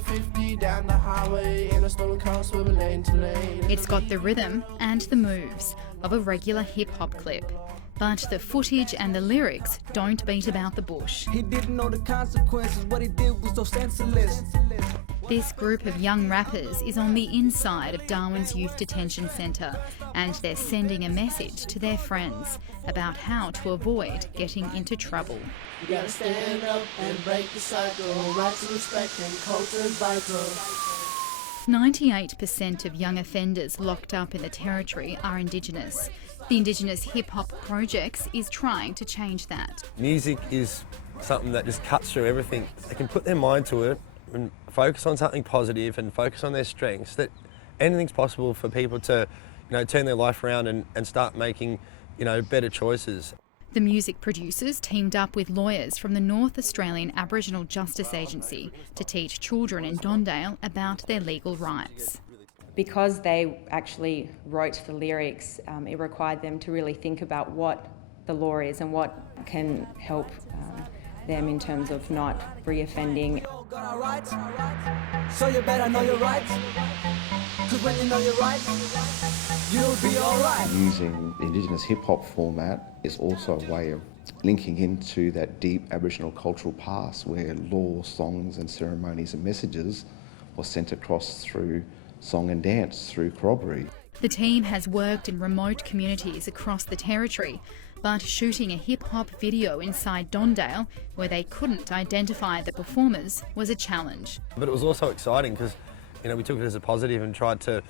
150 down the highway in a stolen car swimming lane to lane. It's got the rhythm and the moves of a regular hip-hop clip. But the footage and the lyrics don't beat about the bush. He didn't know the consequences, what he did was so senseless. This group of young rappers is on the inside of Darwin's Youth Detention Centre, and they're sending a message to their friends about how to avoid getting into trouble. You gotta stand up and break the cycle. Rights and respect and culture is vital. 98% of young offenders locked up in the Territory are Indigenous. The Indigenous Hip Hop Projects is trying to change that. Music is something that just cuts through everything. They can put their mind to it and focus on something positive and focus on their strengths, that anything's possible for people to, turn their life around and start making, better choices. The music producers teamed up with lawyers from the North Australian Aboriginal Justice Agency to teach children in Dondale about their legal rights. Because they actually wrote the lyrics, it required them to really think about what the law is and what can help them in terms of not re-offending. So you better know your rights, because when you know your rights, you'll be alright. Using the Indigenous hip-hop format is also a way of linking into that deep Aboriginal cultural past where law, songs and ceremonies and messages were sent across through song and dance, through corroboree. The team has worked in remote communities across the Territory, but shooting a hip-hop video inside Dondale, where they couldn't identify the performers, was a challenge. But it was also exciting because, we took it as a positive and tried to,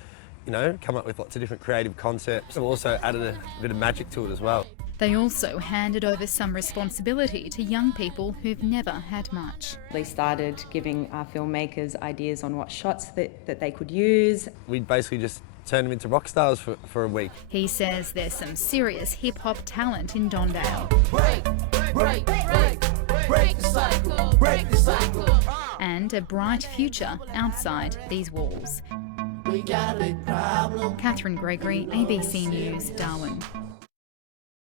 come up with lots of different creative concepts. We also added a bit of magic to it as well. They also handed over some responsibility to young people who've never had much. They started giving our filmmakers ideas on what shots that they could use. We basically just turned them into rock stars for a week. He says there's some serious hip-hop talent in Dondale. Break the cycle, break the cycle. And a bright future outside these walls. We got a big problem. Catherine Gregory, ABC News, Darwin.